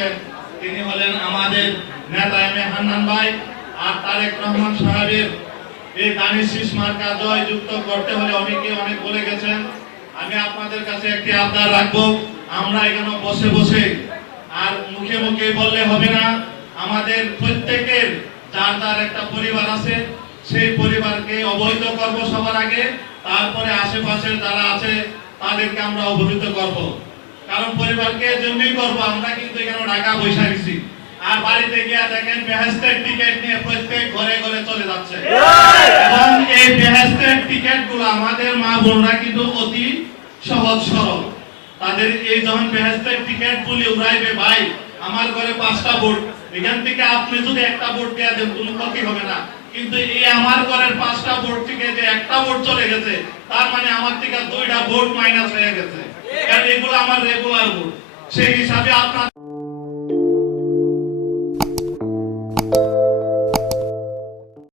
করেছেন তিনি হলেন আমাদের নেতা এম এ হান্নান ভাই। আর তারেক রহমান সাহেবের এই দানিশ শীষ মার্কা জয় যুক্ত করতে হলে অনেকে অনেক বলে গেছেন। আমি আপনাদের কাছে একটি আবদার রাখবো, আমরা এখানে বসে বসে আর মুখে মুখে বললে হবে না, আমাদের প্রত্যেকের যার যার একটা পরিবার আছে সেই পরিবারকে অবহিত করব সবার আগে, তারপরে আশেপাশের যারা আছে তাদেরকে আমরা অবহিত করব। কারণ পরিবারকে জন্যই করব, আমরা কিন্তু এখানে ঢাকা বসে গেছি আর বাড়িতে গিয়ে দেখেন বেহেশতের টিকিট নিয়ে প্রত্যেক ঘরে ঘরে চলে যাচ্ছে এবং এই বেহেশতের টিকিট গুলো আমাদের মা বোনরা কিন্তু অতি সহজ সরল, তাদের এই যখন বেহেশতের টিকিট বলে উড়াইবে ভাই আমার ঘরে 5টা ভোট, এখান থেকে আপনি যদি একটা ভোট দেয়া দেন কোনো ক্ষতি হবে না, কিন্তু এই আমার ঘরের 5টা ভোট থেকে যে একটা ভোট চলে গেছে তার মানে আমার থেকে 2টা ভোট মাইনাস হয়ে গেছে, কারণ এগুলো আমার রেগুলার ভোট। সেই হিসাবে আপনার